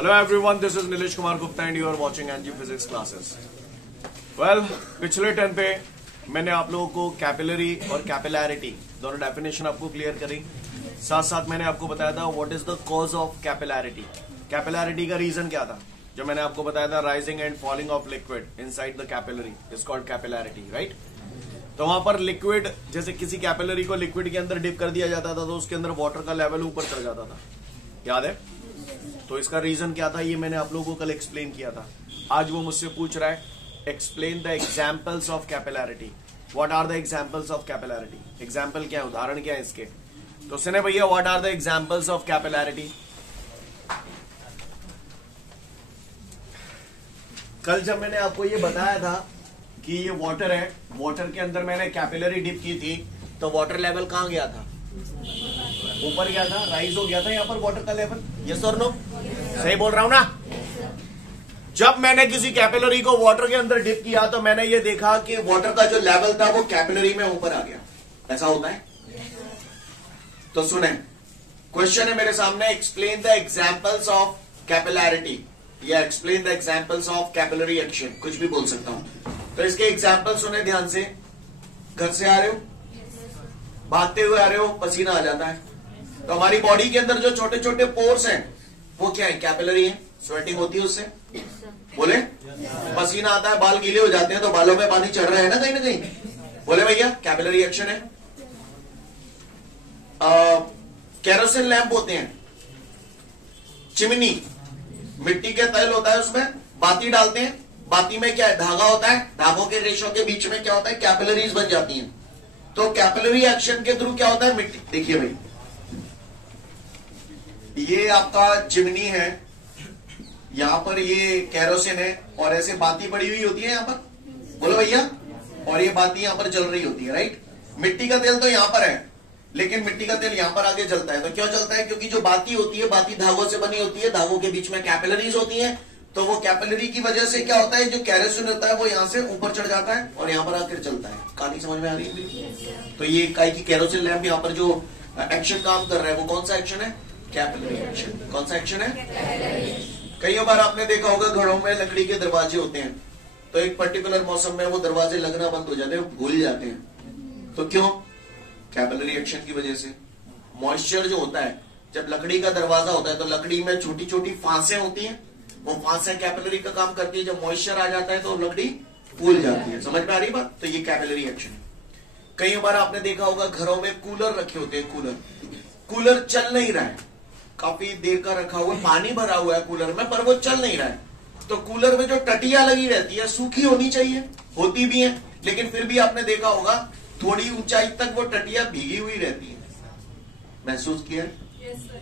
Hello everyone, this is Nilesh Kumar Gupta and you are watching NG Physics classes. Well, पिछले term पे मैंने आप लोगों को कैपिलरी और कैपिलैरिटी दोनों डेफिनेशन आपको क्लियर करी। साथ साथ मैंने आपको बताया था what is the cause of capillarity. Capillarity का रीजन क्या था, जो मैंने आपको बताया था rising and falling of liquid inside the capillary is called capillarity, right. तो वहां पर लिक्विड, जैसे किसी कैपिलरी को लिक्विड के अंदर डिप कर दिया जाता था तो उसके अंदर वाटर का लेवल ऊपर चढ़ जाता था, याद है। तो इसका रीजन क्या था ये मैंने आप लोगों को कल एक्सप्लेन किया था। आज वो मुझसे पूछ रहा है explain the examples of capillarity. What are the examples of capillarity. Example क्या है, उदाहरण क्या है इसके। तो सुने भैया, what are the examples of capillarity. कल जब मैंने आपको ये बताया था कि ये वाटर है, वाटर के अंदर मैंने कैपिलरी डिप की थी तो वाटर लेवल कहां गया था, ऊपर गया था, राइज हो गया था यहाँ पर वाटर का लेवल। यस और नो, सही बोल रहा हूं ना। जब मैंने किसी कैपिलरी को वाटर के अंदर डिप किया तो मैंने ये देखा कि वाटर का जो लेवल था वो कैपिलरी में ऊपर आ गया। ऐसा होता है। तो सुने, क्वेश्चन है मेरे सामने, explain the examples of capillarity या explain the examples of capillary action, कुछ भी बोल सकता हूं। तो इसके एग्जाम्पल सुने ध्यान से। घर से आ रहे हो, भागते हुए आ रहे हो, पसीना आ जाता है तो हमारी बॉडी के अंदर जो छोटे छोटे पोर्स हैं वो क्या है, कैपिलरी है। स्वेटिंग होती है उससे, बोले पसीना आता है, बाल गीले हो जाते हैं तो बालों में पानी चढ़ रहा है ना कहीं, बोले भैया कैपिलरी एक्शन है। केरोसिन लैंप होते हैं, चिमनी, मिट्टी के तेल होता है, उसमें बाती डालते हैं, बाती में क्या है, धागा होता है, धागों के रेशों के बीच में क्या होता है, कैपिलरीज बन जाती हैं। तो कैपिलरी एक्शन के थ्रू क्या होता है, मिट्टी, देखिए भाई ये आपका चिमनी है, यहां पर ये केरोसिन है और ऐसे बाती पड़ी हुई होती है यहां पर, बोलो भैया, और ये बाती यहां पर जल रही होती है, राइट। मिट्टी का तेल तो यहां पर है लेकिन मिट्टी का तेल यहां पर आगे जलता है। तो क्यों जलता है, क्योंकि जो बाती होती है, बाती धागों से बनी होती है, धागों के बीच में कैपिलरीज होती है। तो वो कैपिलरी की वजह से क्या होता है, जो केरोसिन होता है वो यहां से ऊपर चढ़ जाता है और यहां पर आकर चलता है। कहानी समझ में आ रही है। तो ये काई की केरोसिन लैंप यहां पर जो एक्शन काम कर रहा है वो कौन सा एक्शन है, कैपिलरी एक्शन। कौन सा एक्शन है। कई बार आपने देखा होगा घरों में लकड़ी के दरवाजे होते हैं तो एक पर्टिकुलर मौसम में वो दरवाजे लगना बंद हो जाते हैं, भूल जाते हैं। तो क्यों, कैपिलरी एक्शन की वजह से। मॉइस्चर जो होता है, जब लकड़ी का दरवाजा होता है तो लकड़ी में छोटी छोटी फांसें होती हैं, वो फांसें कैपिलरी का काम करती है। जब मॉइस्चर आ जाता है तो लकड़ी फूल जाती है। समझ में आ रही बात। तो ये कैपिलरी एक्शन है। कई बार आपने देखा होगा घरों में कूलर रखे होते हैं, कूलर चल नहीं रहा है, काफी देर का रखा हुआ, पानी भरा हुआ है कूलर में पर वो चल नहीं रहा है। तो कूलर में जो टटिया लगी रहती है सूखी होनी चाहिए, होती भी है, लेकिन फिर भी आपने देखा होगा थोड़ी ऊंचाई तक वो टटिया भीगी हुई रहती है। महसूस किया है।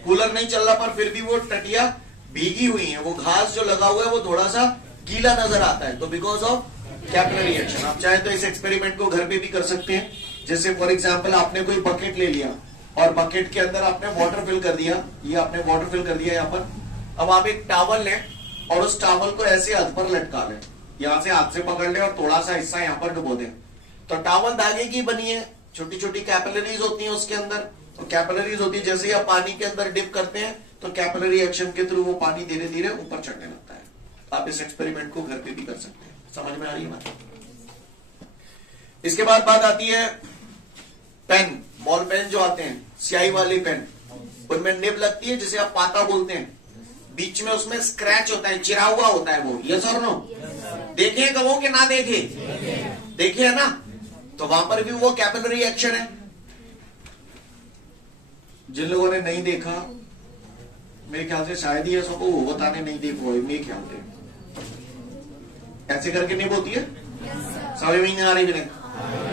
कूलर नहीं चल रहा पर फिर भी वो टटिया भीगी हुई है, वो घास जो लगा हुआ है वो थोड़ा सा गीला नजर आता है। तो बिकॉज ऑफ कैपिलरी एक्शन। आप चाहे तो इस एक्सपेरिमेंट को घर पे भी कर सकते हैं। जैसे फॉर एग्जाम्पल आपने कोई बकेट ले लिया और बकेट के अंदर आपने वाटर फिल कर दिया, ये आपने वाटर फिल कर दिया यहाँ पर। अब आप एक टॉवल लें और उस टॉवल को ऐसे हाथ पर लटका लें, यहां से हाथ से पकड़ लें और थोड़ा सा हिस्सा यहाँ पर डुबो दें। तो टॉवल धागे की बनी है, छोटी छोटी कैपिलरीज होती हैं उसके अंदर। तो कैपिलरीज होती है, जैसे ही आप पानी के अंदर डिप करते हैं तो कैपिलरी एक्शन के थ्रू वो पानी धीरे धीरे ऊपर चढ़ने लगता है। आप इस एक्सपेरिमेंट को घर पे भी कर सकते हैं। समझ में आ रही है बात। इसके बाद बात आती है पेन, बॉल पेन जो आते हैं, स्याही वाले पेन, उनमें निब लगती है जिसे आप पाता बोलते हैं। बीच में उसमें स्क्रैच होता है, चिरा हुआ होता है वो। यस और नो। देखे कहो कि ना देखे, देखे है ना। तो वहां पर भी वो कैपिलरी एक्शन है। जिन लोगों ने नहीं देखा, मेरे ख्याल से शायद ही ऐसा को बताने नहीं देखो, मेरे ख्याल से ऐसे करके निब होती है। समझ में नहीं आ रही मेरे।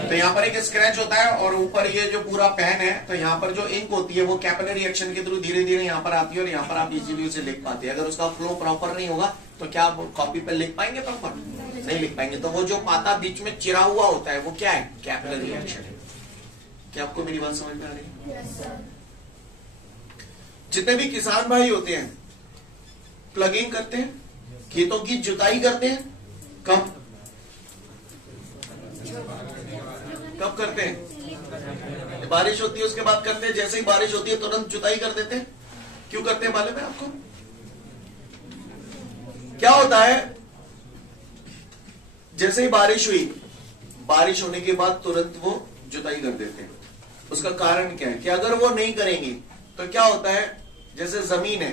तो यहाँ पर एक स्क्रैच होता है और ऊपर ये जो पूरा पेन है, तो यहाँ पर जो इंक होती है वो कैपिलरी एक्शन के थ्रू धीरे धीरे यहाँ पर आती है और यहाँ पर आप इजीली उसे लिख पाते हैं। अगर उसका फ्लो प्रॉपर नहीं होगा तो क्या आप कॉपी पर लिख पाएंगे, प्रॉपर नहीं लिख पाएंगे। तो वो जो पाता बीच में चिरा हुआ होता है वो क्या है, कैपिलरी एक्शन है। क्या आपको मेरी बात समझ में आ रही है। जितने भी किसान भाई होते हैं प्लगिंग करते हैं, खेतों की जुताई करते हैं, कब करते हैं, बारिश होती है उसके बाद करते हैं। जैसे ही बारिश होती है तुरंत जुताई कर देते हैं। क्यों करते हैं मालूम है आपको? क्या होता है, जैसे ही बारिश हुई, बारिश होने के बाद तुरंत वो जुताई कर देते हैं। उसका कारण क्या है कि अगर वो नहीं करेंगे तो क्या होता है, जैसे जमीन है,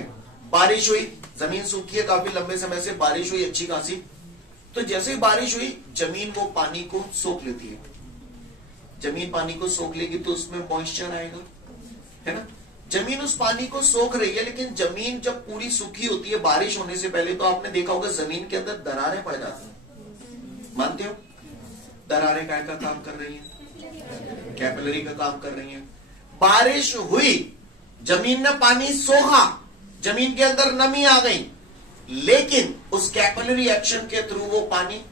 बारिश हुई, जमीन सूखी है, काफी लंबे समय से बारिश हुई अच्छी खासी, तो जैसे ही बारिश हुई जमीन वो पानी को सोख लेती है। जमीन पानी को सोख लेगी तो उसमें मॉइस्चर आएगा, है ना। जमीन उस पानी को सोख रही है, लेकिन जमीन जब पूरी सूखी होती है बारिश होने से पहले, तो आपने देखा होगा जमीन के अंदर दरारें पड़ जाती हैं। मानते हो? दरारें काय का काम कर रही हैं? कैपिलरी का काम कर रही हैं। बारिश हुई, जमीन ने पानी सोखा, जमीन के अंदर नमी आ गई, लेकिन उस कैपिलरी एक्शन के थ्रू वो पानी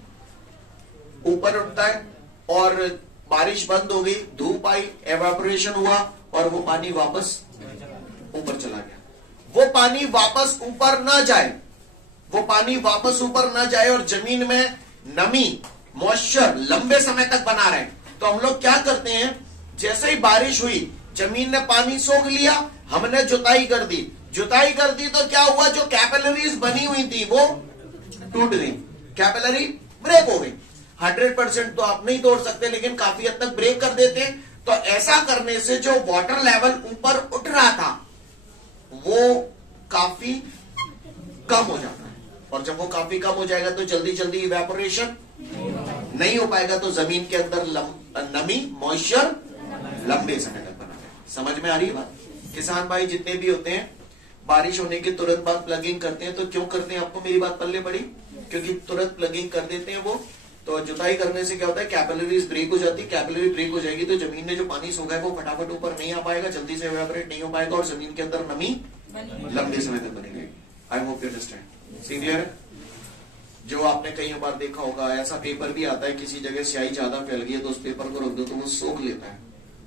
ऊपर उठता है और बारिश बंद हो गई, धूप आई, एवापोरेशन हुआ और वो पानी वापस ऊपर चला गया। वो पानी वापस ऊपर ना जाए, वो पानी वापस ऊपर ना जाए और जमीन में नमी, मॉइस्चर लंबे समय तक बना रहे, तो हम लोग क्या करते हैं, जैसे ही बारिश हुई, जमीन ने पानी सोख लिया, हमने जुताई कर दी। जुताई कर दी तो क्या हुआ, जो कैपिलरीज बनी हुई थी वो टूट गई, कैपिलरी ब्रेक हो गई। 100% तो आप नहीं तोड़ सकते, लेकिन काफी हद तक ब्रेक कर देते। तो ऐसा करने से जो वाटर लेवल ऊपर उठ रहा था वो काफी कम हो जाता है, और जब वो काफी कम हो जाएगा तो जल्दी जल्दी इवेपोरेशन नहीं हो पाएगा, तो जमीन के अंदर नमी, मॉइस्चर लंबे समय तक बना रहेगा। समझ में आ रही है बात? किसान भाई जितने भी होते हैं, बारिश होने के तुरंत बाद प्लगिंग करते हैं। तो क्यों करते हैं, आपको मेरी बात पल्ले पड़ी? क्योंकि तुरंत प्लगिंग कर देते हैं वो, तो जुताई करने से क्या होता है, कैपिलरीज ब्रेक हो जाती है। कैपिलरी ब्रेक हो जाएगी तो जमीन ने जो पानी सोखा है वो फटाफट ऊपर नहीं आ पाएगा, जल्दी से इवेपोरेट नहीं हो पाएगा, और जमीन के अंदर नमी लंबे समय तक बनी रहेगी। I hope you understand. See clear है? जो आपने कई बार देखा होगा, ऐसा पेपर भी आता है, किसी जगह स्याही ज्यादा फैल गई है तो उस पेपर को रख दो तो वो सोख लेता है,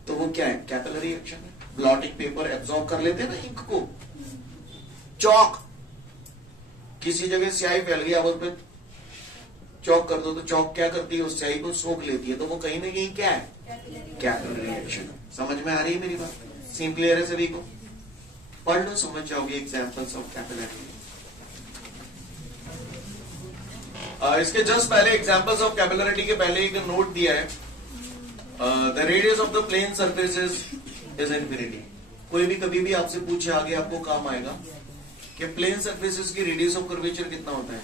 तो वो क्या है, कैपिलरी एक्शन है। ब्लॉटिंग पेपर एब्जॉर्ब कर लेते हैं ना इंक को। चौक, किसी जगह स्याही फैल गई, अब उस पर चौक कर दो तो चौक क्या करती है, उस स्याही को सोख लेती है, तो वो कहीं ना कहीं क्या है, कैपिलरी एक्शन। समझ में आ रही है मेरी बात? सीन क्लियर है सभी को? पढ़ लो, समझ जाओगे एग्जांपल्स ऑफ कैपिलरी। इसके जस्ट पहले एग्जांपल्स ऑफ कैपिलरिटी के पहले एक नोट दिया है, the radius of the plane surfaces is infinity. कोई भी कभी भी आपसे पूछे, आगे आपको काम आएगा कि प्लेन सरफेसेस की रेडियस ऑफ कर्वेचर कितना होता है,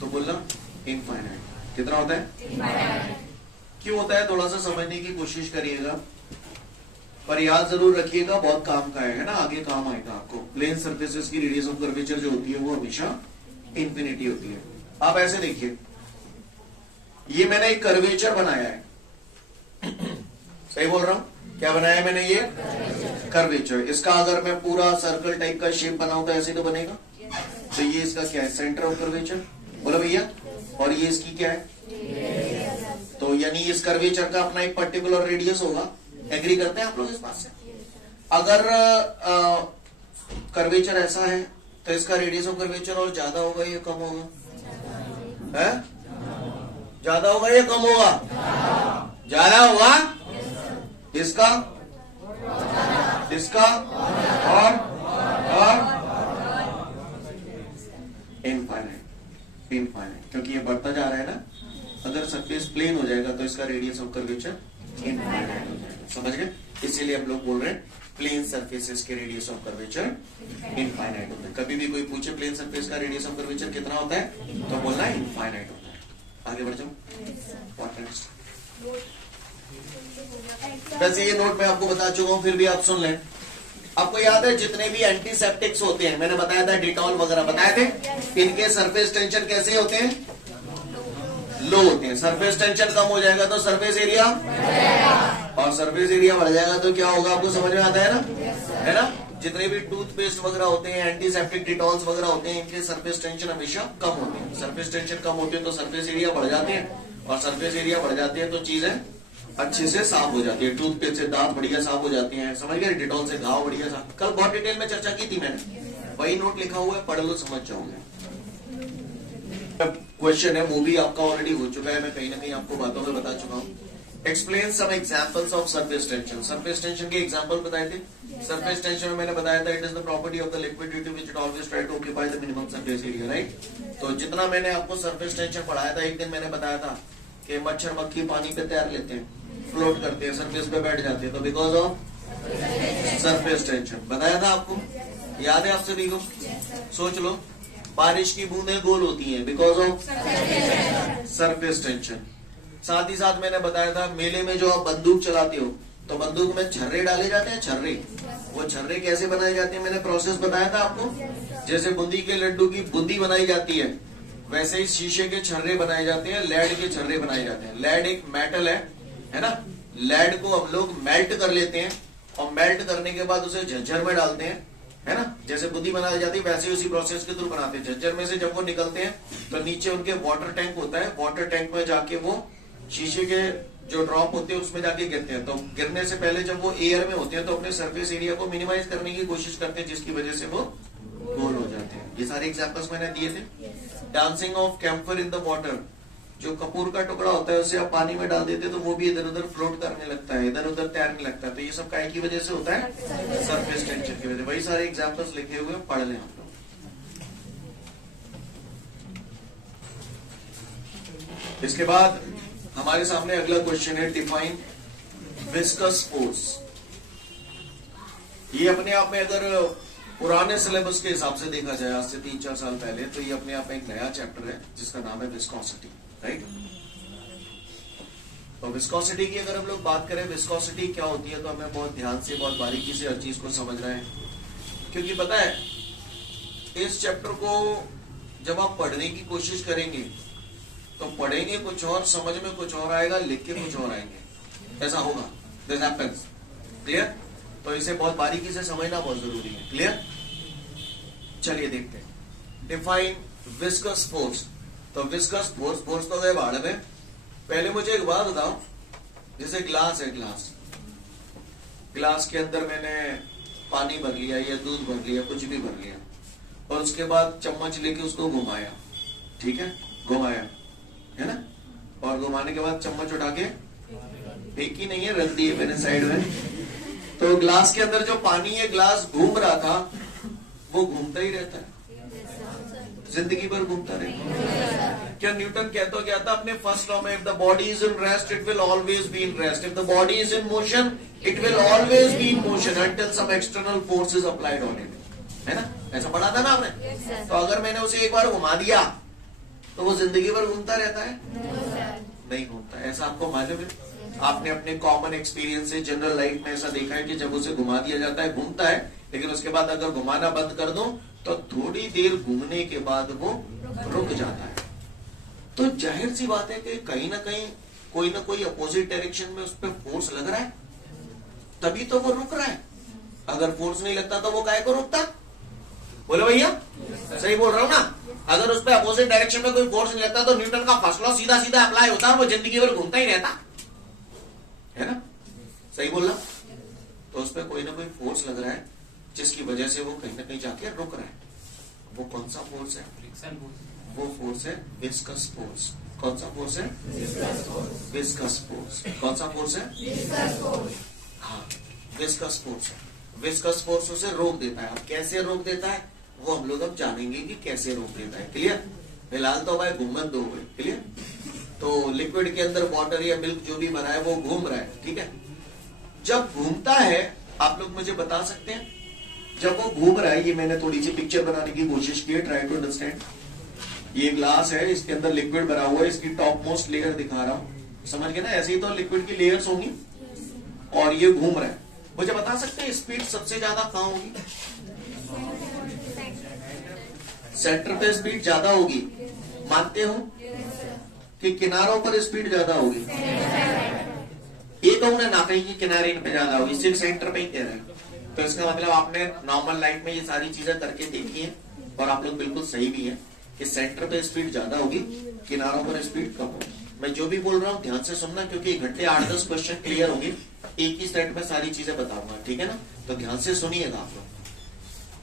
तो बोलना इनफाइनाइट। कितना होता है? क्यों होता है, थोड़ा सा समझने की कोशिश करिएगा, पर याद जरूर रखिएगा, बहुत काम का है ना, आगे काम आएगा आपको। प्लेन सरफेसेस की रेडियस ऑफ कर्वेचर जो होती है वो हमेशा इन्फिनिटी होती है। आप ऐसे देखिए, ये मैंने एक कर्वेचर बनाया है, सही बोल रहा हूं? क्या बनाया है मैंने, ये कर्वेचर। इसका अगर मैं पूरा सर्कल टाइप का शेप बनाऊं तो ऐसे तो बनेगा। तो ये इसका क्या है, सेंटर ऑफ कर्वेचर, बोलो भैया। और ये इसकी क्या है, तो यानी इस कर्वेचर का अपना एक पर्टिकुलर रेडियस होगा। एग्री करते हैं आप लोग इस बात से? अगर कर्वेचर ऐसा है तो इसका रेडियस ऑफ कर्वेचर और ज्यादा होगा या कम होगा? है ज्यादा होगा या कम होगा? ज्यादा होगा। इसका, इसका और इनफाइनाइट, इनफाइनाइट, क्योंकि ये बढ़ता जा रहा है ना। अगर सरफेस प्लेन हो जाएगा तो इसका रेडियस ऑफ कर्वेचर इनफाइनाइट हो जाएगा। समझ गए? इसीलिए हम लोग बोल रहे हैं प्लेन सरफेसेस के रेडियस ऑफ कर्वेचर इनफाइनाइट होता है। कभी भी कोई पूछे प्लेन सरफेस का रेडियस ऑफ कर्वेचर कितना होता है, तो बोलना है इनफाइनाइट होता है। आगे बढ़ जाओ। वैसे ये नोट मैं आपको बता चुका हूं, फिर भी आप सुन लें। आपको याद है जितने भी एंटीसेप्टिक्स होते हैं, मैंने बताया था, डिटॉल वगैरह बताए थे, इनके सरफेस टेंशन कैसे होते हैं, लो होते हैं। सरफेस टेंशन कम हो जाएगा तो सरफेस एरिया, और सरफेस एरिया बढ़ जाएगा तो क्या होगा, आपको समझ में आता है ना, है ना। जितने भी टूथपेस्ट वगैरह होते हैं, एंटीसेप्टिक डिटॉल्स वगैरह होते हैं, इनके सरफेस टेंशन हमेशा कम होती है। सरफेस टेंशन कम होती है तो सरफेस एरिया बढ़ जाते हैं, और सरफेस एरिया बढ़ जाते हैं तो चीजें अच्छे से साफ हो जाती है। टूथपेस्ट से दांत बढ़िया साफ हो जाते हैं, समझ गए। डिटॉल से घाव बढ़िया साफ। कल बहुत डिटेल में चर्चा की थी मैंने, वही नोट लिखा हुआ है, पढ़ लो, समझ जाओगे। क्वेश्चन है, वो भी आपका ऑलरेडी हो चुका है, मैं कहीं ना कहीं आपको बातों में बता चुका हूं। Explain some examples of surface tension. Surface tension के एग्जांपल बताए थे। सरफेस टेंशन में मैंने बताया था it is the property of the liquid due to which it always try to occupy the minimum surface area, right. तो जितना मैंने आपको सरफेस टेंशन पढ़ाया था, एक दिन मैंने बताया था कि मच्छर मक्खी पानी पे तैर लेते हैं, फ्लोट करते हैं, सरफेस पे बैठ जाते हैं, तो बिकॉज ऑफ सरफेस टेंशन बताया था आपको, याद है आप सभी को? सोच लो, बारिश की बूंदें गोल होती हैं बिकॉज ऑफ सरफेस टेंशन। साथ ही साथ मैंने बताया था मेले में जो आप बंदूक चलाते हो तो बंदूक में छर्रे डाले जाते हैं, छर्रे। वो छर्रे कैसे बनाए जाते हैं मैंने प्रोसेस बताया था आपको। जैसे बूंदी के लड्डू की बूंदी बनाई जाती है, वैसे ही शीशे के छर्रे बनाए जाते हैं, लेड के छर्रे बनाए जाते हैं। लेड एक मेटल है ना। लेड को हम लोग मेल्ट कर लेते हैं और मेल्ट करने के बाद उसे झज्जर में डालते हैं, है ना। जैसे बूंदी बनाई जाती है वैसे ही उसी प्रोसेस के थ्रू बनाते हैं। झज्जर में से जब वो निकलते हैं तो नीचे उनके वाटर टैंक होता है, वाटर टैंक में जाके वो शीशे के जो ड्रॉप होते हैं उसमें जाके गिरते हैं। तो गिरने से पहले जब वो एयर में होते हैं तो अपने सरफेस एरिया को मिनिमाइज करने की कोशिश करते हैं, जिसकी वजह से वो गोल हो जाते हैं। ये सारे एग्जांपल्स मैंने दिए थे। Dancing of camphor in the water, जो कपूर का टुकड़ा होता है उसे आप पानी में डाल देते हैं तो वो भी इधर उधर फ्लोट करने लगता है, इधर उधर तैरने लगता है। तो ये सब काय की वजह से होता है? सरफेस टेंशन की वजह। वही सारे एग्जांपल्स लिखे हुए पढ़ लें हम लोग। इसके बाद हमारे सामने अगला क्वेश्चन है, डिफाइन विस्कस फोर्स। ये अपने आप में अगर पुराने सिलेबस के हिसाब से देखा जाए आज से 3-4 साल पहले, तो ये अपने आप में एक नया चैप्टर है जिसका नाम है विस्कोसिटी, राइट। तो विस्कोसिटी की अगर हम लोग बात करें, विस्कोसिटी क्या होती है, तो हमें बहुत ध्यान से, बहुत बारीकी से हर चीज को समझना है। क्योंकि पता है इस चैप्टर को जब आप पढ़ने की कोशिश करेंगे तो पढ़ेंगे कुछ और, समझ में कुछ और आएगा, लिख के कुछ और आएंगे, ऐसा होगा। This happens, clear. तो इसे बहुत बारीकी से समझना बहुत जरूरी है, क्लियर। चलिए देखते हैं, डिफाइन विस्कस फोर्स। तो विस्कस फोर्स, फोर्स तो गए बाढ़ में। पहले मुझे एक बात बताओ, जैसे ग्लास है, ग्लास के अंदर मैंने पानी भर लिया या दूध भर लिया, कुछ भी भर लिया, और उसके बाद चम्मच लेके उसको घुमाया, ठीक है, घुमाया है ना। और घुमाने के बाद चम्मच उठा के फेंकी नहीं है, रख दी है मैंने साइड में। तो ग्लास के अंदर जो पानी है, ग्लास घूम रहा था, वो घूमता ही रहता है, जिंदगी भर घूमता रहेगा। क्या न्यूटन कहता क्या था अपने फर्स्ट लॉ में, if the body is in rest it will always be in rest, if the body is in motion it will always be in motion until some external force is applied on it, है ना। ऐसा पढ़ा था ना आपने। तो अगर मैंने उसे एक बार घुमा दिया तो वो जिंदगी भर घूमता रहता है? नहीं घूमता। ऐसा आपको मालूम है? आपने अपने कॉमन एक्सपीरियंस से जनरल लाइफ में ऐसा देखा है कि जब उसे घुमा दिया जाता है घूमता है, लेकिन उसके बाद अगर घुमाना बंद कर दो तो थोड़ी देर घूमने के बाद वो रुक जाता है। तो जाहिर सी बात है कि कहीं ना कहीं कोई ना कोई अपोजिट डायरेक्शन में उस पर फोर्स लग रहा है, तभी तो वो रुक रहा है। अगर फोर्स नहीं लगता तो वो काहे को रुकता? बोलो भैया, सही बोल रहा हूं ना। अगर उस पर अपोजिट डायरेक्शन में कोई फोर्स नहीं लगता तो न्यूटन का फर्स्ट लॉ सीधा सीधा अप्लाई होता और वो जिंदगी भर घूमता ही रहता, है ना। सही बोला। तो उस पर कोई ना कोई फोर्स लग रहा है जिसकी वजह से वो कहीं ना कहीं जाके रुक रहा है। वो कौन सा फोर्स है? वो फोर्स है विस्कस फोर्स। कौन सा फोर्स है? Viscous force. कौन सा फोर्स है? हाँ, विस्कस फोर्स है। विस्कस फोर्स उसे रोक देता है। अब कैसे रोक देता है वो हम लोग अब जानेंगे कि कैसे रोक देता है, क्लियर। फिलहाल तो भाई घूमन दो, क्लियर। तो लिक्विड के अंदर वाटर या मिल्क जो भी भरा है वो घूम रहा है, ठीक है। जब घूमता है, आप लोग मुझे बता सकते हैं जब वो घूम रहा है, ये मैंने थोड़ी सी पिक्चर बनाने की कोशिश की है, ट्राई टू अंडरस्टैंड। ये ग्लास है, इसके अंदर लिक्विड भरा हुआ है, इसकी टॉप मोस्ट लेयर दिखा रहा हूं, समझ गए ना। ऐसे ही तो लिक्विड की लेयर्स होंगी और ये घूम रहा है। मुझे बता सकते हैं स्पीड सबसे ज्यादा कहां होगी? सेंटर पे स्पीड ज्यादा होगी, मानते हो कि किनारों पर स्पीड ज्यादा होगी? ये कहूँ ना कहीं की किनारे पे ज्यादा होगी, सिर्फ सेंटर पे ही कह रहे हैं। तो इसका मतलब आपने नॉर्मल लाइफ में ये सारी चीजें करके देखी है और आप लोग बिल्कुल सही भी है कि सेंटर पे स्पीड ज्यादा होगी, किनारों पर स्पीड कम होगी। मैं जो भी बोल रहा हूँ ध्यान से सुनना, क्योंकि घंटे 8-10 क्वेश्चन क्लियर होंगे, एक ही सेट में सारी चीजें बताऊंगा, ठीक है ना। तो ध्यान से सुनिएगा आप लोग।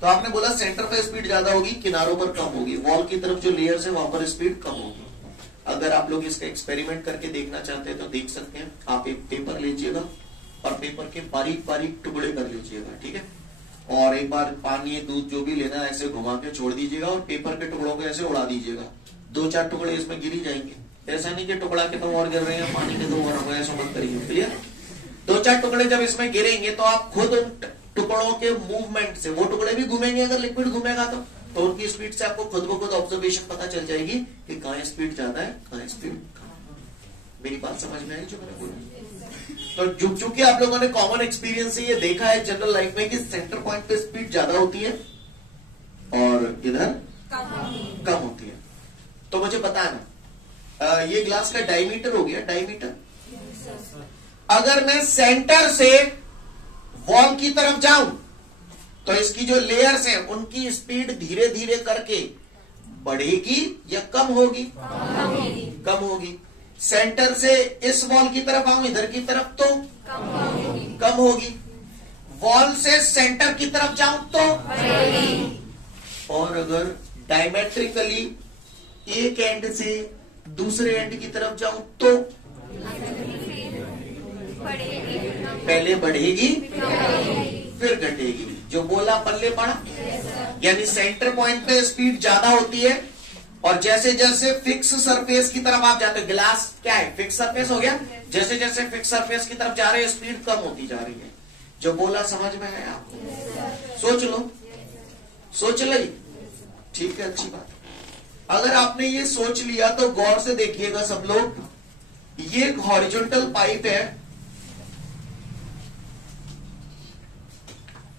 तो आपने बोला सेंटर पे स्पीड ज्यादा होगी, किनारों पर कम होगी, वॉल की तरफ जो लेयर्स है वहां पर स्पीड कम होगी। अगर आप लोग इसका एक्सपेरिमेंट करके देखना चाहते हैं तो देख सकते हैं। आप एक पेपर लीजिएगा और पेपर के बारीक बारीक टुकड़े कर लीजिएगा, ठीक है, और एक बार पानी दूध जो भी लेना है ऐसे घुमा के छोड़ दीजिएगा और पेपर के टुकड़ों को ऐसे उड़ा दीजिएगा। 2-4 टुकड़े इसमें गिर ही जाएंगे। ऐसा नहीं कि टुकड़ा के 2 और गिर रहे हैं, पानी के 2 और हो गए, ऐसा मत करिए। क्लियर? 2-4 टुकड़े जब इसमें गिरेंगे तो आप खुद उन टुकड़ों के मूवमेंट से, वो टुकड़े भी घूमेंगे अगर लिक्विड घूमेगा तो उनकी स्पीड से आपको खुद ब खुद ऑब्जर्वेशन पता चल जाएगी कि कहां स्पीड ज्यादा है, कहां स्पीड कम है। मेरी बात समझ में आई जो मैंने बोला? तो चूंकि आप लोगों ने कॉमन एक्सपीरियंस से ये देखा है जनरल लाइफ में कि सेंटर पॉइंट पे स्पीड ज्यादा होती है और इधर कम होती है, तो मुझे बताना ये ग्लास का डायमीटर हो गया, डायमीटर। अगर मैं सेंटर से वॉल की तरफ जाऊं तो इसकी जो लेयर्स हैं उनकी स्पीड धीरे धीरे करके बढ़ेगी या कम होगी? कम होगी। सेंटर से इस वॉल की तरफ आऊं, इधर की तरफ, तो कम होगी। वॉल से सेंटर की तरफ जाऊं तो और अगर डायमेट्रिकली एक एंड से दूसरे एंड की तरफ जाऊं तो पहले बढ़ेगी फिर घटेगी। जो बोला पल्ले पड़ा, यानी सेंटर पॉइंट पे स्पीड ज्यादा होती है और जैसे जैसे फिक्स सरफेस की तरफ आप जाते हो, ग्लास क्या है, फिक्स सरफेस हो गया, जैसे जैसे फिक्स सरफेस की तरफ जा रहे हैं स्पीड कम होती जा रही है। जो बोला समझ में है आपको? सोच लो, सोच ली, ठीक है, अच्छी बात। अगर आपने ये सोच लिया तो गौर से देखिएगा सब लोग, ये एक हॉरिजॉन्टल पाइप है,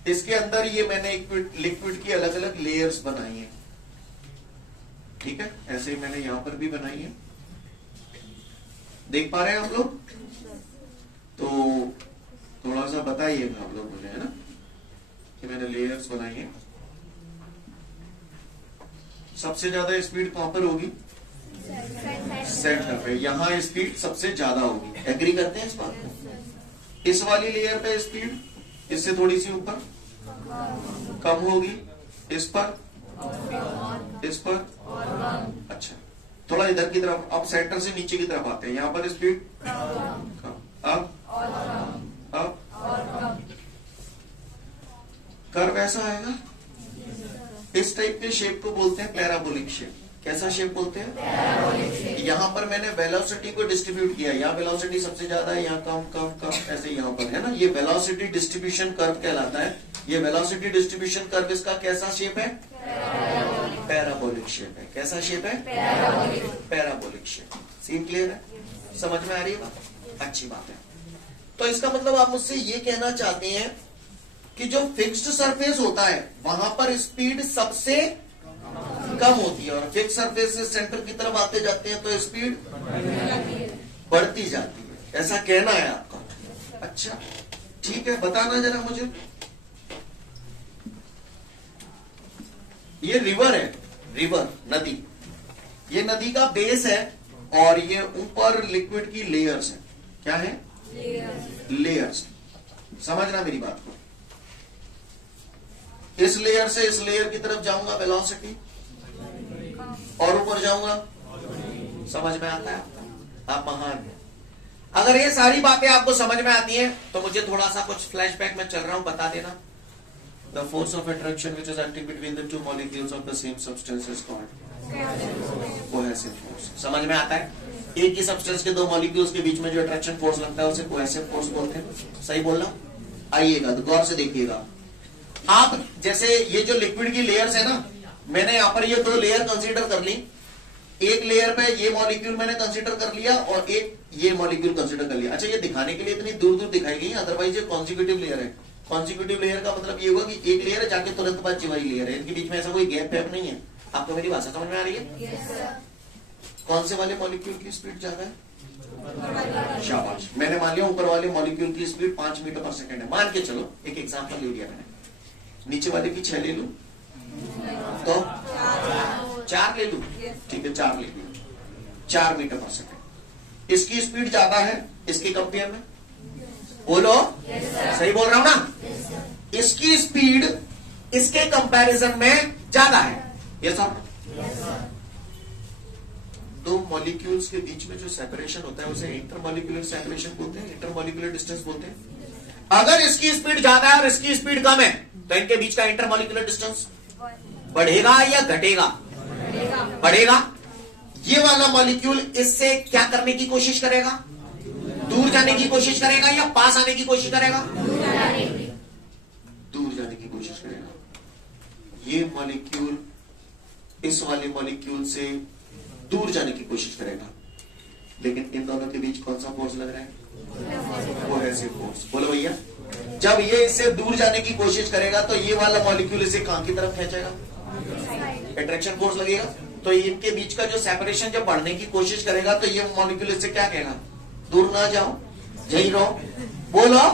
इसके अंदर ये मैंने लिक्विड की अलग अलग लेयर्स बनाई है, ठीक है, ऐसे ही मैंने यहां पर भी बनाई है। देख पा रहे हैं आप लोग? तो थोड़ा सा बताइएगा आप लोग मुझे, है ना, कि मैंने लेयर्स बनाई है। सबसे ज्यादा स्पीड कहां पर होगी? सेंटर पे। यहां स्पीड सबसे ज्यादा होगी। एग्री करते हैं इस बात को? इस वाली लेयर पे स्पीड इससे थोड़ी सी ऊपर कम होगी, इस पर, इस पर, अच्छा, थोड़ा इधर की तरफ, अब सेंटर से नीचे की तरफ आते हैं, यहां पर स्पीड कम, अब कर्व ऐसा आएगा। इस टाइप के शेप को बोलते हैं पैराबोलिक शेप। कैसा शेप बोलते हैं? यहां पर मैंने वेलोसिटी को डिस्ट्रीब्यूट किया, यहाँ वेलोसिटी सबसे ज्यादा है, यहाँ कम कम कम, ऐसे यहाँ पर, है ना, ये वेलोसिटी डिस्ट्रीब्यूशन कर्व कहलाता है। ये वेलोसिटी डिस्ट्रीब्यूशन कर्व इसका कैसा शेप है? पैराबोलिक शेप है। कैसा शेप है? Parabolic shape. सीन क्लियर है? समझ में आ रही है बात? अच्छी बात है। तो इसका मतलब आप मुझसे ये कहना चाहते हैं कि जो फिक्स्ड सरफेस होता है वहां पर स्पीड सबसे कम होती है और फिक्स सरफेस से सेंटर की तरफ आते जाते हैं तो स्पीड बढ़ती जाती है। ऐसा कहना है आपका? अच्छा, ठीक है, बताना जरा मुझे। ये रिवर है, रिवर, नदी, ये नदी का बेस है और ये ऊपर लिक्विड की लेयर्स है। क्या है? लेयर्स। समझना मेरी बात को। इस लेयर से इस लेयर की तरफ जाऊंगा वेलोसिटी, और ऊपर जाऊंगा, समझ में आता है आपका? आप महान हैं। अगर ये सारी बातें आपको समझ में आती हैं तो मुझे थोड़ा सा कुछ फ्लैशबैक में चल रहा हूं, बता देना। The force of attraction which is acting between the two molecules of the same substance is called cohesive force। समझ में आता है? एक ही सब्सटेंस के 2 मॉलिक्यूल्स के बीच में जो अट्रैक्शन फोर्स लगता है उसे कोहेसिव फोर्स बोलते हैं। सही बोलना? आइएगा तो गौर से देखिएगा। आप जैसे ये जो लिक्विड की लेयर्स है ना, मैंने यहां पर ये 2 लेयर कंसीडर कर ली। एक लेयर पे ये मॉलिक्यूल मैंने कंसीडर कर लिया और एक ये मॉलिक्यूल कंसीडर कर लिया। अच्छा, ये दिखाने के लिए इतनी दूर दूर दिखाई गई, अदरवाइज ये कॉन्जिक्यूटिव लेयर है। कॉन्जिक्यूटिव लेयर का मतलब ये हुआ कि एक लेयर है जाके तुरंत बाद वाली लेयर है, इनके बीच में ऐसा कोई गैप वैप नहीं है। आपको मेरी भाषा समझ में आ रही है? कौन से वाले मॉलिक्यूल की स्पीड ज्यादा है? शाबाश। मैंने मान लिया ऊपर वाले मॉलिक्यूल की स्पीड 5 मीटर पर सेकंड है, मान के चलो, एक एग्जांपल ले लिया मैंने। नीचे वाले की 6 ले लू तो 4 ले लू, ठीक है, 4 ले लू, 4 मीटर पर सेकंड। इसकी स्पीड ज्यादा है इसके कंपेयर में, बोलो सही बोल रहा हूं ना? इसकी स्पीड इसके कंपैरिजन में ज्यादा है, ये सब दो मॉलिक्यूल्स के बीच में जो सेपरेशन होता है उसे इंटरमॉलिक्यूलर सेपरेशन बोलते हैं, इंटरमॉलिक्यूलर डिस्टेंस बोलते हैं। अगर इसकी स्पीड ज्यादा है और इसकी स्पीड कम है तो इनके बीच का इंटरमॉलिक्यूलर डिस्टेंस बढ़ेगा या घटेगा? बढ़ेगा। ये वाला मॉलिक्यूल इससे क्या करने की कोशिश करेगा? दूर जाने की कोशिश करेगा या पास आने की कोशिश करेगा? दूर जाने की कोशिश करेगा। ये मॉलिक्यूल इस वाले मॉलिक्यूल से दूर जाने की कोशिश करेगा, लेकिन इन दोनों के बीच कौन सा फोर्स लग रहा है? Cohesive force. बोलो भैया, जब ये इससे दूर जाने की कोशिश करेगा तो ये वाला मॉलिक्यूल इसे कहां की तरफ खींचेगा? अट्रैक्शन फोर्स लगेगा। तो इनके बीच का जो सेपरेशन जब बढ़ने की कोशिश करेगा तो ये मॉलिक्यूल इससे क्या कहेगा? दूर ना जाओ, यहीं रहो। बोलो,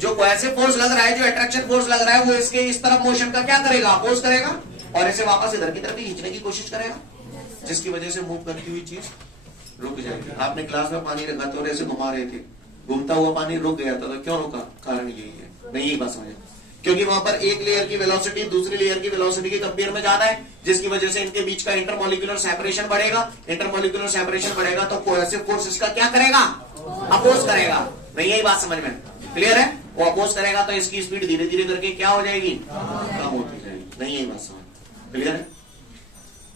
जो कोहेसिव फोर्स लग रहा है, जो अट्रैक्शन फोर्स लग रहा है, वो इसके इस तरफ मोशन का क्या करेगा? अपोज करेगा और इसे वापस इधर की तरफ ही खींचने की कोशिश करेगा, जिसकी वजह से मूव करती हुई चीज रुक जाएगी। आपने ग्लास में पानी रखा था और ऐसे घुमा रहे थे, घूमता हुआ पानी रुक गया था, तो क्यों रुका? कारण यही है। नहीं, यही बात समझे, क्योंकि वहां पर एक लेयर की वेलोसिटी दूसरी लेयर की वेलोसिटी के कंपेयर में ज्यादा है, जिसकी वजह से इनके बीच का इंटरमॉलिक्यूलर सेपरेशन बढ़ेगा। इंटरमॉलिक्यूलर सेपरेशन बढ़ेगा तो कोहेसिव फोर्स इसका क्या करेगा? अपोज करेगा। नहीं, यही बात समझ में क्लियर है? वो अपोज करेगा तो इसकी स्पीड धीरे धीरे करके क्या हो जाएगी? कम होती जाएगी। नहीं, यही बात समझ क्लियर है?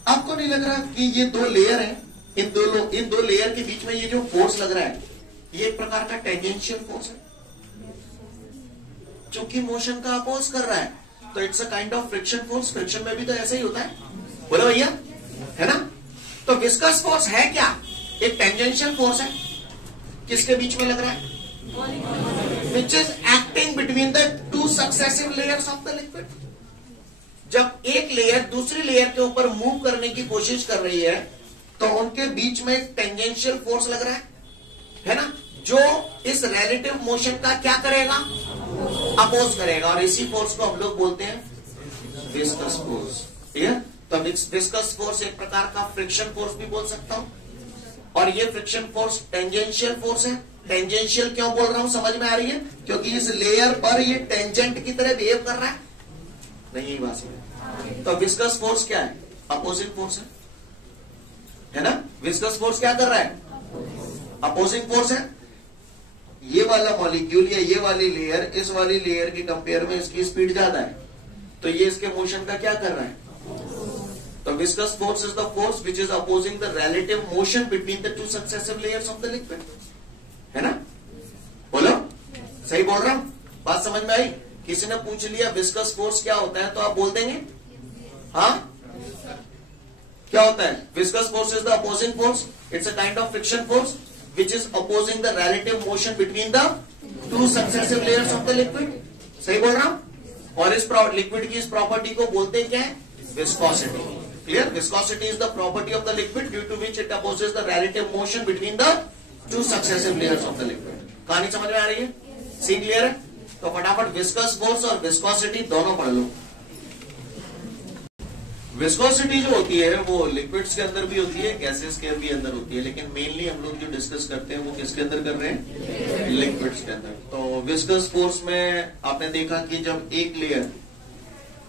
आपको नहीं लग रहा कि ये दो लेयर है, इन दो लेयर के बीच में ये जो फोर्स लग रहा है ये एक प्रकार का टेंजेंशियल फोर्स है, चूंकि मोशन का अपोज कर रहा है तो it's a kind of friction force. Friction में भी तो ऐसा ही होता है, बोलो भैया, है ना? तो विस्कस फोर्स है क्या? एक टेंजेंशियल फोर्स है। किसके बीच में लग रहा है? Which is acting between the two successive layers of the liquid. जब एक लेयर दूसरी लेयर के ऊपर मूव करने की कोशिश कर रही है तो उनके बीच में एक टेंजेंशियल फोर्स लग रहा है ना, जो इस रिलेटिव मोशन का क्या करेगा? अपोज करेगा। और इसी फोर्स को हम लोग बोलते हैं विस्कस फोर्स। क्लियर? तो विस्कस फोर्स एक प्रकार का फ्रिक्शन फोर्स भी बोल सकता हूं, और ये फ्रिक्शन फोर्स टेंजेंशियल फोर्स है। टेंजेंशियल क्यों बोल रहा हूं, समझ में आ रही है? क्योंकि इस लेयर पर ये टेंजेंट की तरह बिहेव कर रहा है। नहीं, यही बात है। तो विस्कस फोर्स क्या है? अपोजिंग फोर्स है ना? विस्कस फोर्स क्या कर रहा है? अपोजिंग फोर्स है। ये वाला मॉलिक्यूल या ये वाली लेयर इस वाली लेयर के कंपेयर में इसकी स्पीड ज्यादा है, तो ये इसके मोशन का क्या कर रहा है? तो viscous force is the force which is opposing the relative motion between the two successive layers of the liquid, है ना? बोलो, सही बोल रहा हूं? बात समझ में आई? किसी ने पूछ लिया विस्कस फोर्स क्या होता है तो आप बोल देंगे हाँ, क्या होता है? Viscous force is the opposing force, it's a kind of friction force which is opposing the relative motion between the two successive layers of the liquid। सही बोल रहा हूं? और इस लिक्विड की इस प्रॉपर्टी को बोलते क्या है? Viscosity. Clear? Viscosity is the property of the liquid due to which it opposes the relative motion between the two successive layers of the liquid. कहानी समझ में आ रही है? सीन क्लियर है? तो फटाफट विस्कस फोर्स और विस्कोसिटी दोनों पढ़ लो। विस्कोसिटी जो होती है वो लिक्विड्स के अंदर भी होती है, गैसेस के भी अंदर होती है, लेकिन मेनली हम लोग जो डिस्कस करते हैं वो किसके अंदर कर रहे हैं? लिक्विड्स के अंदर। तो विस्कस फोर्स में आपने देखा कि जब एक लेयर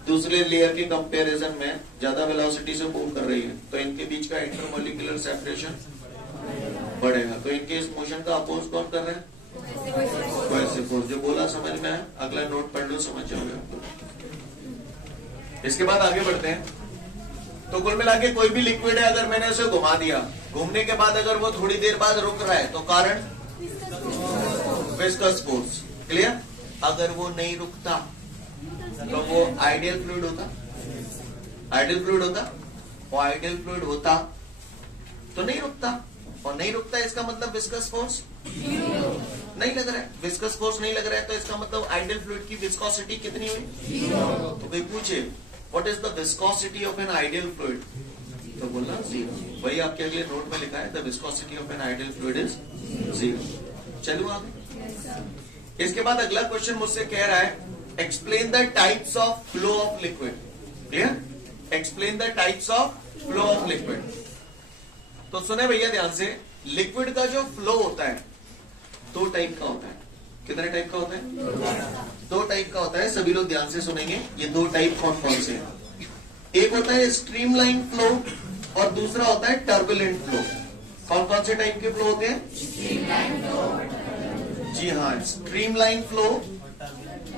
दूसरे लेयर के कंपैरिजन में ज्यादा वेलोसिटी से मूव कर रही है तो इनके बीच का इंटरमॉलिक्यूलर सेपरेशन बढ़ेगा। तो इनके इस मोशन का अपोज कौन कर रहा है? Cohesive force. जो बोला समझ में आया? अगला नोट पढ़ लो, समझ जाओगे। इसके बाद आगे बढ़ते हैं। तो कुल मिला के कोई भी लिक्विड है, अगर मैंने उसे घुमा दिया, घूमने के बाद अगर वो थोड़ी देर बाद रुक रहा है तो कारण विस्कस फोर्स। क्लियर? अगर वो नहीं रुकता तो वो आइडियल फ्लूइड होता, आइडियल फ्लूइड होता, और आइडियल फ्लूइड होता तो नहीं रुकता, और नहीं रुकता इसका मतलब विस्कस फोर्स नहीं लग रहा है। विस्कस फोर्स नहीं लग रहा है तो इसका मतलब आइडियल फ्लूइड की विस्कोसिटी कितनी हुई? तो कोई पूछे what is the viscosity of an ideal fluid, तो बोलना 0। वही आपके अगले नोट में लिखा है, the viscosity of an ideal fluid is 0। चलो आगे। इसके बाद अगला क्वेश्चन मुझसे कह रहा है explain the types of flow of liquid. Clear? Explain the types of flow of liquid. तो सुने भैया ध्यान से, लिक्विड का जो फ्लो होता है 2 टाइप का होता है। कितने टाइप का होता है? 2 टाइप का होता है। सभी लोग ध्यान से सुनेंगे। ये 2 टाइप कौन कौन से हैं? एक होता है स्ट्रीमलाइन फ्लो और दूसरा होता है टर्बुलेंट फ्लो। कौन कौन से टाइप के फ्लो होते हैं? जी हाँ, स्ट्रीमलाइन फ्लो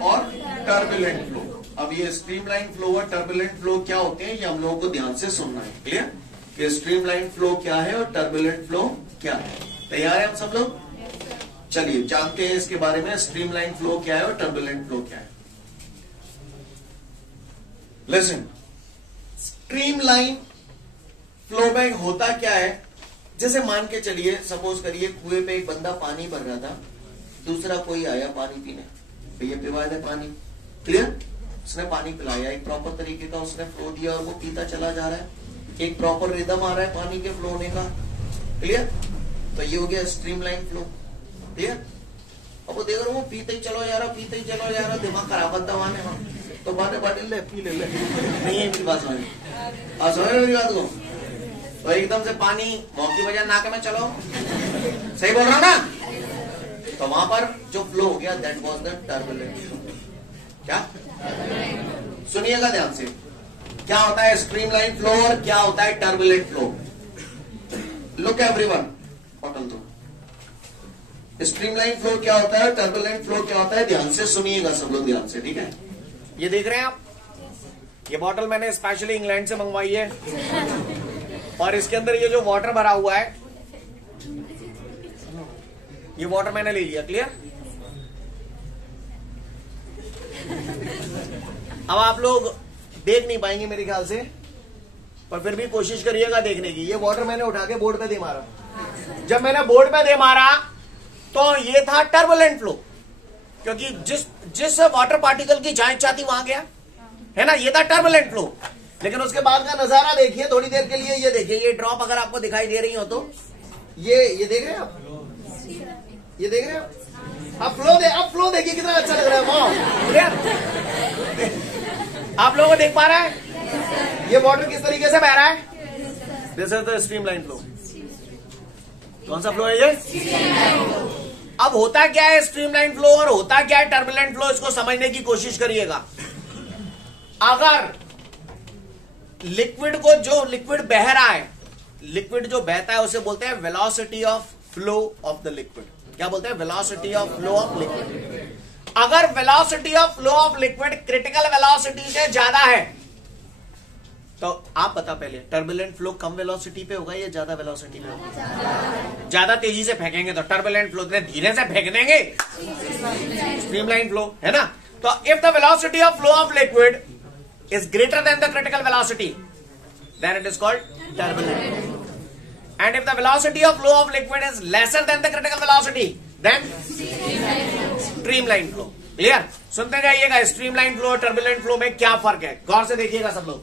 और टर्बुलेंट फ्लो। अब ये स्ट्रीमलाइन फ्लो और टर्बुलेंट फ्लो क्या होते हैं, ये हम लोगों को ध्यान से सुनना है। क्लियर कि स्ट्रीमलाइन फ्लो क्या है और टर्बुलेंट फ्लो क्या है। तैयार है हम सब लोग? चलिए जानते हैं इसके बारे में, स्ट्रीमलाइन फ्लो क्या है और टर्बुलेंट फ्लो क्या है। लिसन, स्ट्रीमलाइन फ्लो में होता क्या है, जैसे मान के चलिए, सपोज करिए कुएं पे एक बंदा पानी भर रहा था, दूसरा कोई आया पानी पीने, तो ये पिवा दे पानी। क्लियर? उसने पानी पिलाया, एक प्रॉपर तरीके का उसने फ्लो दिया और वो पीता चला जा रहा है, एक प्रॉपर रिदम आ रहा है पानी के फ्लो होने का। क्लियर? तो ये हो गया स्ट्रीमलाइन फ्लो। क्लियर? अब वो देख रहा वो पीते ही चलो जा रहा, पीते ही चलो जा रहा, दिमाग खराब बनता वहां तो बाने बाटे ले पी ले नहीं है मेरी बात समझ मेरी बात को। तो एकदम से पानी मौके की वजह नाक में चलो, सही बोल रहा हूं ना? तो वहां पर जो फ्लो हो गया that was the turbulent flow. क्या? सुनिएगा ध्यान से, क्या होता है स्ट्रीमलाइन फ्लो और क्या होता है turbulent flow. Look everyone, bottle दो। स्ट्रीमलाइन फ्लो क्या होता है, टर्बुलेंट फ्लो क्या होता है, ध्यान से सुनिएगा सब लोग, ध्यान से। ठीक है? ये देख रहे हैं आप, ये बॉटल मैंने स्पेशली इंग्लैंड से मंगवाई है और इसके अंदर ये जो वाटर भरा हुआ है, ये वाटर मैंने ले लिया। क्लियर? अब आप लोग देख नहीं पाएंगे मेरे ख्याल से, पर फिर भी कोशिश करिएगा देखने की। ये वाटर मैंने उठा के बोर्ड पे दे मारा, जब मैंने बोर्ड पे दे मारा तो ये था टर्बुलेंट फ्लो, क्योंकि जिस वाटर पार्टिकल की जहां इच्छा थी वहां गया, है ना, ये था टर्बुलेंट फ्लो। लेकिन उसके बाद का नजारा देखिए थोड़ी देर के लिए, ये देखिए, ये ड्रॉप अगर आपको दिखाई दे रही हो तो ये देख रहे हैं आप, ये देख रहे हैं आप फ्लो अब फ्लो देखिए कितना अच्छा लग रहा है। वाह, आप लोगों को देख पा रहा है ये वाटर किस तरीके से बह रहा है? This is the streamline flow. कौन सा फ्लो है ये? अब होता क्या है स्ट्रीमलाइन फ्लो और होता क्या है टर्बुलेंट फ्लो, इसको समझने की कोशिश करिएगा। अगर लिक्विड को, जो लिक्विड बह रहा है, लिक्विड जो बहता है उसे बोलते हैं velocity of flow of the liquid. क्या बोलते हैं? Velocity of flow of liquid. अगर velocity of flow of liquid critical velocity से ज्यादा है तो आप बता पहले, टर्बुलेंट फ्लो कम वेलोसिटी पे होगा या ज्यादा वेलोसिटी पे होगा? ज्यादा तेजी से फेंकेंगे तो टर्बुलेंट फ्लो, धीरे से फेंक देंगे स्ट्रीमलाइन फ्लो, है ना? तो if the velocity of flow of liquid is greater than the critical velocity, then it is called turbulent. And if the velocity of flow of liquid is lesser than the critical velocity, then streamline flow. Clear? सुनते जाइएगा streamline flow और turbulent flow में क्या फर्क है, गौर से देखिएगा सब लोग।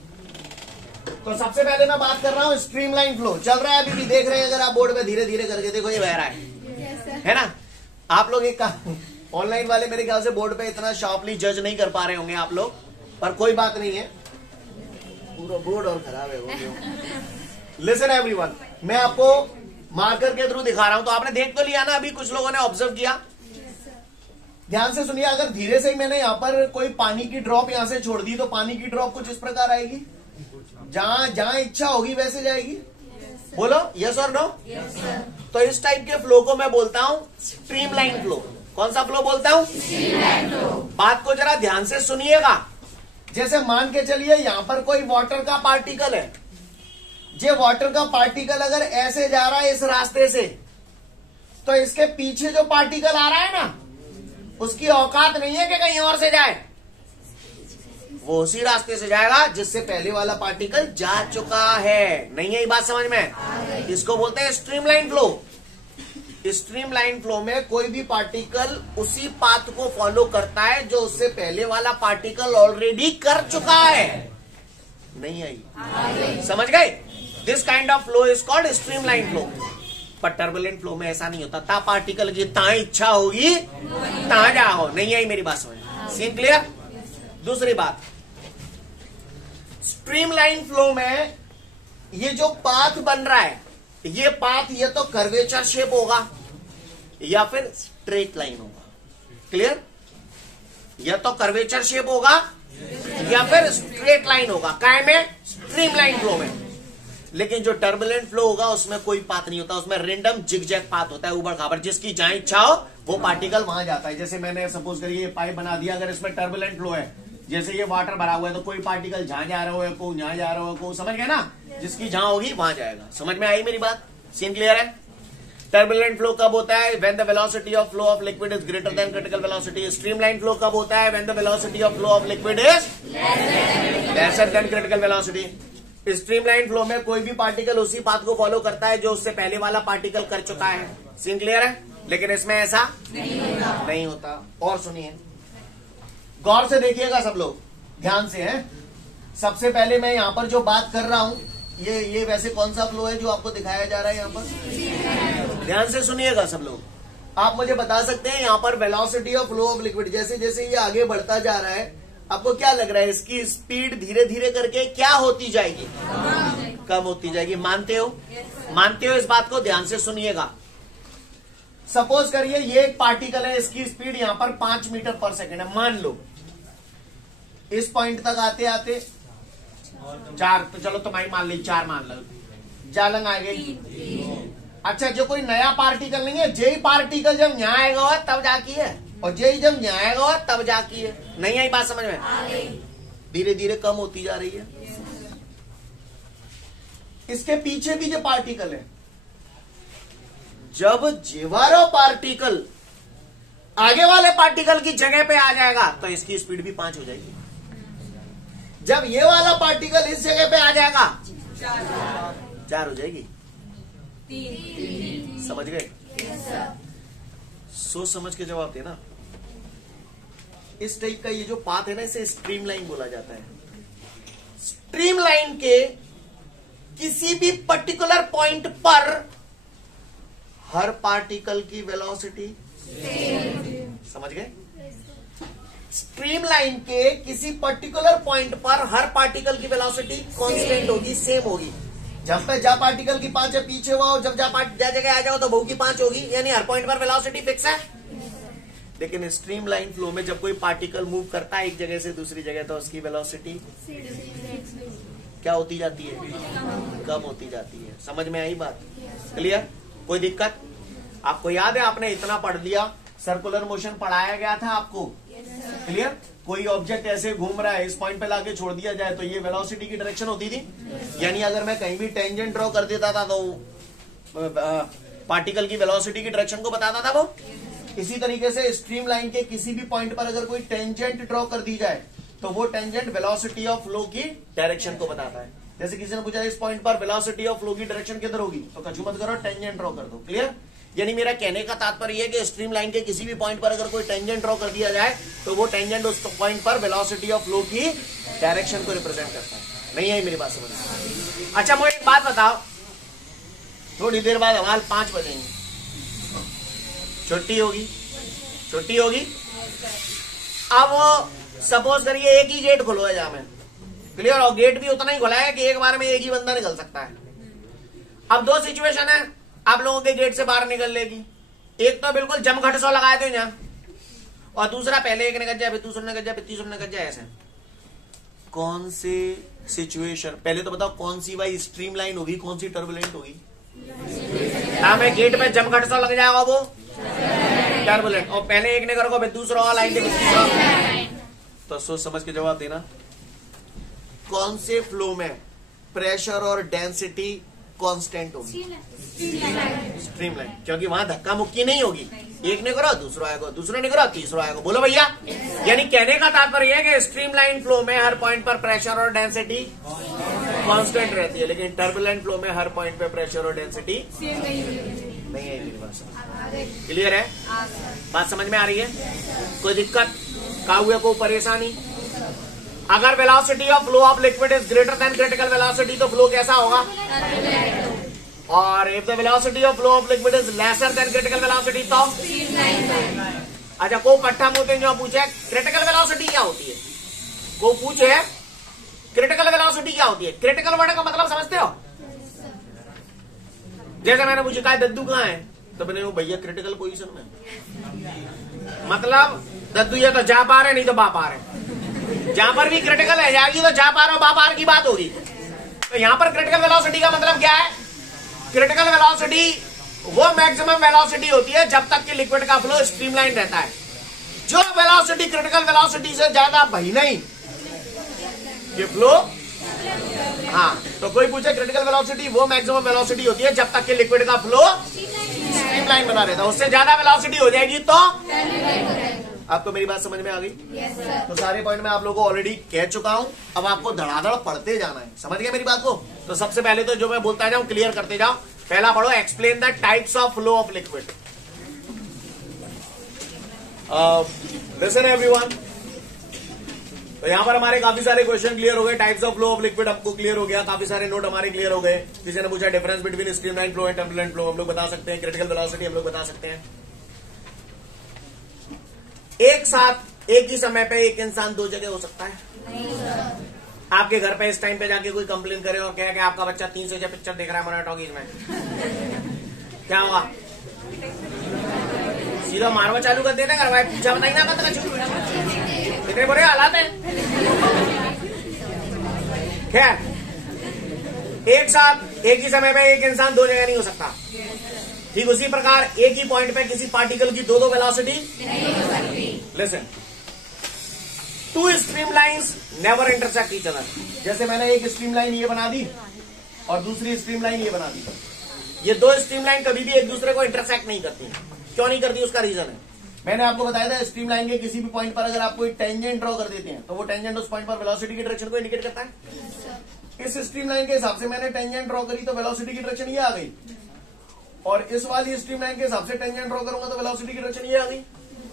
तो सबसे पहले मैं बात कर रहा हूं स्ट्रीमलाइन फ्लो। चल रहा है अभी भी, देख रहे हैं अगर आप बोर्ड पे, धीरे धीरे करके देखो ये बह रहा है ना? आप लोग एक ऑनलाइन वाले मेरे ख्याल से बोर्ड पे इतना शार्पली जज नहीं कर पा रहे होंगे आप लोग, पर कोई बात नहीं है, पूरा बोर्ड और खराब है। लिसन एवरीवन, मैं आपको मार्कर के थ्रू दिखा रहा हूं, तो आपने देख तो लिया ना, अभी कुछ लोगों ने ऑब्जर्व किया। ध्यान से सुनिए, अगर धीरे से ही मैंने यहां पर कोई पानी की ड्रॉप यहां से छोड़ दी तो पानी की ड्रॉप कुछ इस प्रकार आएगी, जहां इच्छा होगी वैसे जाएगी। बोलो यस और नो? तो इस टाइप के फ्लो को मैं बोलता हूं स्ट्रीमलाइन फ्लो। कौन सा फ्लो बोलता हूं? Streamline flow. बात को जरा ध्यान से सुनिएगा। जैसे मान के चलिए यहां पर कोई वाटर का पार्टिकल है, ये वाटर का पार्टिकल अगर ऐसे जा रहा है इस रास्ते से, तो इसके पीछे जो पार्टिकल आ रहा है ना, उसकी औकात नहीं है कि कहीं और से जाए, वो उसी रास्ते से जाएगा जिससे पहले वाला पार्टिकल जा चुका है। नहीं है ये बात समझ में? इसको बोलते हैं स्ट्रीमलाइन फ्लो। स्ट्रीमलाइन फ्लो में कोई भी पार्टिकल उसी पाथ को फॉलो करता है जो उससे पहले वाला पार्टिकल ऑलरेडी कर चुका है। नहीं आई? समझ गए? This kind of flow is called streamline flow. पर टर्बुलेंट फ्लो में ऐसा नहीं होता, ता पार्टिकल की ता इच्छा होगी ता जाओ। नहीं आई मेरी बात समझ? Scene clear? दूसरी बात, स्ट्रीमलाइन फ्लो में ये जो पाथ बन रहा है, ये पाथ ये तो कर्वेचर शेप होगा या फिर स्ट्रेट लाइन होगा। क्लियर? या तो कर्वेचर शेप होगा या फिर स्ट्रेट लाइन होगा। काय में? स्ट्रीमलाइन फ्लो में। लेकिन जो टर्बुलेंट फ्लो होगा उसमें कोई पाथ नहीं होता, उसमें रेंडम जिगजैग पाथ होता है, ऊबड़ खाबड़, जिसकी जहां इच्छा हो वो पार्टिकल वहां जाता है। जैसे मैंने सपोज करिए ये पाइप बना दिया, अगर इसमें टर्बुलेंट फ्लो है, जैसे ये वाटर भरा हुआ है, तो कोई पार्टिकल जहां जा रहा हो, को यहां जा रहा हो, को समझ गए ना, जिसकी जहां होगी वहां जाएगा। समझ में आई मेरी बात? सीन क्लियर है? टर्बुलेंट फ्लो कब होता है? When the velocity of flow of liquid is greater than critical velocity. Streamline flow कब होता है? When the velocity of flow of liquid is lesser than critical velocity. Streamline flow में कोई भी पार्टिकल उसी पाथ को फॉलो करता है जो उससे पहले वाला पार्टिकल कर चुका है। सीन क्लियर है? लेकिन इसमें ऐसा नहीं होता। और सुनिए, गौर से देखिएगा सब लोग, ध्यान से है। सबसे पहले मैं यहां पर जो बात कर रहा हूं, ये वैसे कौन सा फ्लो है जो आपको दिखाया जा रहा है यहां पर? ध्यान से सुनिएगा सब लोग। आप मुझे बता सकते हैं यहां पर velocity of flow of liquid, जैसे जैसे ये आगे बढ़ता जा रहा है, आपको क्या लग रहा है इसकी स्पीड धीरे धीरे करके क्या होती जाएगी? कम होती जाएगी। मानते हो? मानते हो इस बात को? ध्यान से सुनिएगा। सपोज करिए ये एक पार्टिकल है, इसकी स्पीड यहां पर 5 मीटर पर सेकेंड है। मान लो इस पॉइंट तक आते आते 4, तो चलो तुम्हारी मान ली 4 मान लो, जालंग आ गई। अच्छा, जो कोई नया पार्टिकल नहीं है, जे पार्टिकल जब यहाँ आएगा तब जाकी है, और जे जब यहाँ आएगा तब जाकी है। नहीं आई बात समझ में? धीरे धीरे कम होती जा रही है। इसके पीछे भी जो पार्टिकल है, जब जेवारो पार्टिकल आगे वाले पार्टिकल की जगह पे आ जाएगा तो इसकी स्पीड भी 5 हो जाएगी। जब ये वाला पार्टिकल इस जगह पे आ जाएगा 4 हो जाएगी। 3 समझ गए? सोच समझ के जवाब देना। इस टाइप का ये जो पाथ है ना, इसे स्ट्रीमलाइन बोला जाता है। स्ट्रीमलाइन के किसी भी पर्टिकुलर पॉइंट पर हर पार्टिकल की वेलोसिटी, समझ गए? स्ट्रीमलाइन के किसी पर्टिकुलर पॉइंट पर हर पार्टिकल की वेलोसिटी कांस्टेंट होगी, सेम होगी। जब पे जा पार्टिकल की 5 है पीछे हुआ, और जब जा जगह आ जाओ तो बहु की 5 होगी, यानी हर पॉइंट पर वेलोसिटी फिक्स है। लेकिन स्ट्रीमलाइन फ्लो में जब कोई पार्टिकल मूव करता है एक जगह से दूसरी जगह, तो उसकी वेलोसिटी क्या होती जाती है? कम होती जाती है। समझ में आई बात? क्लियर? कोई दिक्कत? आपको याद है आपने इतना पढ़ लिया, सर्कुलर मोशन पढ़ाया गया था आपको, क्लियर? कोई ऑब्जेक्ट ऐसे घूम रहा है, इस पॉइंट पे लाके छोड़ दिया जाए तो ये वेलोसिटी की डायरेक्शन होती थी। यानी अगर मैं कहीं भी टेंजेंट ड्रॉ कर देता था तो पार्टिकल की वेलोसिटी की डायरेक्शन को बताता था वो। इसी तरीके से स्ट्रीमलाइन के किसी भी पॉइंट पर अगर कोई टेंजेंट ड्रॉ कर दी जाए तो वो टेंजेंट वेलोसिटी ऑफ फ्लो की डायरेक्शन को बताता है। जैसे किसी ने पूछा इस पॉइंट पर वेलोसिटी ऑफ फ्लो की डायरेक्शन किधर होगी, तो कछु मत करो, टेंजेंट ड्रॉ कर दो। क्लियर? यानी मेरा कहने का तात्पर्य है कि स्ट्रीमलाइन के किसी भी पॉइंट पर अगर कोई टेंजेंट ड्रॉ कर दिया जाए तो वो टेंजेंट उस पॉइंट पर वेलोसिटी ऑफ फ्लो की डायरेक्शन को रिप्रेजेंट करता है। नहीं आई मेरी बात समझ? अच्छा, मुझे एक बात बताओ, थोड़ी देर बाद हमारे 5 बजेंगे, छुट्टी होगी। अब सपोज करिए एक ही गेट खुलो है जहां में, क्लियर? और गेट भी उतना ही खुला है कि एक बार में एक ही बंदा निकल सकता है। अब 2 सिचुएशन है आप लोगों के गेट से बाहर निकलने की। एक तो बिल्कुल जमघट सो लगाए थे यहाँ, और दूसरा पहले एक निकल जाए, फिर दूसरा निकल जाए, फिर तीसरा निकल जाए, ऐसे। कौन सी सिचुएशन? पहले तो बताओ कौन सी भाई स्ट्रीमलाइन होगी, कौन सी टर्बुलेंट होगी? में गेट में जमघट सा लग जाएगा वो टर्बुलेंट, और पहले एक निकल को फिर दूसरा वाला लाइन। तो सोच समझ के जवाब देना। कौन से फ्लो में प्रेशर और डेंसिटी कांस्टेंट होगी? स्ट्रीमलाइन, क्योंकि वहां धक्का मुक्की नहीं होगी। एक ने करो दूसरा आएगा, दूसरे ने करो तीसरा आएगा। बोलो भैया। यानी कहने का तात्पर्य है कि स्ट्रीमलाइन फ्लो में हर पॉइंट पर प्रेशर और डेंसिटी कांस्टेंट रहती है, लेकिन टर्बुलेंट फ्लो में हर पॉइंट पे प्रेशर और डेंसिटी नहीं है। मेरी बात क्लियर है? बात समझ में आ रही है? कोई दिक्कत? काहुए को परेशानी? अगर velocity of flow of liquid is greater than critical velocity तो फ्लो कैसा होगा? और if the velocity of flow of liquid is lesser than critical velocity तो? अच्छा, को पट्टा मोते जो पूछे क्रिटिकल वेलोसिटी क्या होती है, को पूछे क्रिटिकल वेलोसिटी क्या होती है? क्रिटिकल वर्ड का मतलब समझते हो? जैसे मैंने पूछा कहा दद्दू कहाँ है, तो मैंने वो भैया क्रिटिकल पोजीशन में, मतलब दद्दू ये तो जा पा रहे नहीं तो बा पा रहे। जहां पर भी क्रिटिकल है जाएगी तो जा पा रहे हो बा पार की बात होगी। तो यहां पर क्रिटिकल वेलोसिटी का मतलब क्या है? क्रिटिकल वेलोसिटी वो मैक्सिमम वेलोसिटी होती है जब तक कि लिक्विड का फ्लो स्ट्रीमलाइन रहता है। जो वेलोसिटी क्रिटिकल वेलोसिटी से ज्यादा भाई नहीं, ये फ्लो, हाँ, तो कोई पूछे क्रिटिकल वेलोसिटी वो मैक्सिमम वेलोसिटी होती है जब तक कि लिक्विड का फ्लो स्ट्रीमलाइन बना रहता है। उससे ज्यादा वेलोसिटी हो जाएगी तो आपको मेरी बात समझ में आ गई? तो सारे पॉइंट में आप लोगों को ऑलरेडी कह चुका हूं, अब आपको धड़ाधड़ पढ़ते जाना है। समझ गए मेरी बात को? तो सबसे पहले तो जो मैं बोलता जाऊं क्लियर करते जाओ। पहला पढ़ो, explain the types of flow of liquid. Listen everyone, तो यहां पर हमारे काफी सारे क्वेश्चन क्लियर हो गए। Types of flow of liquid हमको क्लियर हो गया, काफी सारे नोट हमारे क्लियर हो गए। किसी ने पूछा difference between streamline flow and turbulent flow, हम लोग बता सकते हैं। क्रिटिकल वेलोसिटी हम लोग बता सकते हैं। एक साथ एक ही समय पे एक इंसान दो जगह हो सकता है? नहीं। आपके घर पे इस टाइम पे जाके कोई कंप्लेन करे और कहे कि आपका बच्चा 3 से 6 पिक्चर देख रहा है मोनाटॉकीज में, क्या होगा? सीधा मारवा चालू कर देते हैं। पूछा बताइए ना, कितने बुरे हालात हैं। खैर, एक साथ एक ही समय पे एक इंसान दो जगह नहीं हो सकता। ठीक उसी प्रकार एक ही पॉइंट पे किसी पार्टिकल की दो वेलोसिटी नहीं हो सकती। Listen, two streamlines never intersect each other. जैसे मैंने एक स्ट्रीमलाइन ये बना दी और दूसरी स्ट्रीमलाइन ये बना दी, ये दो स्ट्रीमलाइन कभी भी एक दूसरे को इंटरसेक्ट नहीं करती। क्यों नहीं करती? उसका रीजन है, मैंने आपको बताया था। स्ट्रीमलाइन के किसी भी पॉइंट पर अगर आप कोई टेंजेंट ड्रॉ कर देते हैं तो वो टेंजेंट उस पॉइंट पर वेलोसिटी की डायरेक्शन को इंडिकेट करता है। इस स्ट्रीमलाइन के हिसाब से मैंने टेंजेंट ड्रॉ करी तो वेलोसिटी की डायरेक्शन ये आ गई, और इस वाली स्ट्रीमलाइन के हिसाब से टेंजेंट ड्रॉ करूंगा तो वेलोसिटी की डायरेक्शन ये आ गई।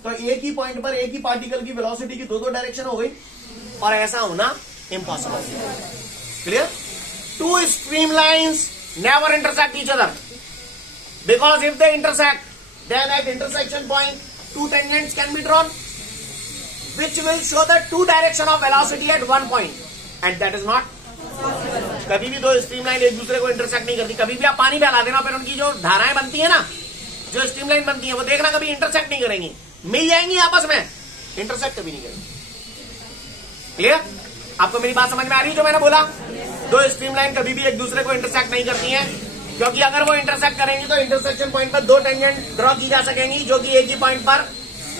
तो एक ही पॉइंट पर एक ही पार्टिकल की वेलोसिटी की दो डायरेक्शन हो गई, और ऐसा होना impossible. Clear? Two streamlines never intersect each other because if they intersect then at intersection point two tangents can be drawn which will show the two direction of velocity at one point and that is not possible. कभी भी दो streamline एक दूसरे को intersect नहीं करती। कभी भी आप पानी फैला देना, फिर उनकी जो धाराएं बनती है ना, जो स्ट्रीमलाइन बनती है, वो देखना कभी इंटरसेक्ट नहीं करेंगी, मिल जाएंगी आपस में, इंटरसेक्ट कभी नहीं करेंगी। क्लियर? आपको मेरी बात समझ में आ रही है जो मैंने बोला? दो स्ट्रीमलाइन कभी भी एक दूसरे को इंटरसेक्ट नहीं करती हैं, क्योंकि अगर वो इंटरसेक्ट करेंगी तो इंटरसेक्शन पॉइंट पर दो टेंजेंट ड्रॉ की जा सकेंगी जो कि एक ही पॉइंट पर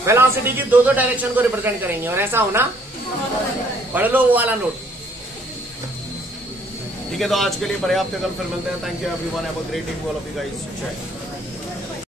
वेलोसिटी की दो डायरेक्शन को रिप्रेजेंट करेंगी, और ऐसा होना, पढ़ लो वो वाला नोट। ठीक है, तो आज के लिए पर्याप्त है, कल फिर मिलते हैं। Thank you everyone, have a great day all of you guys.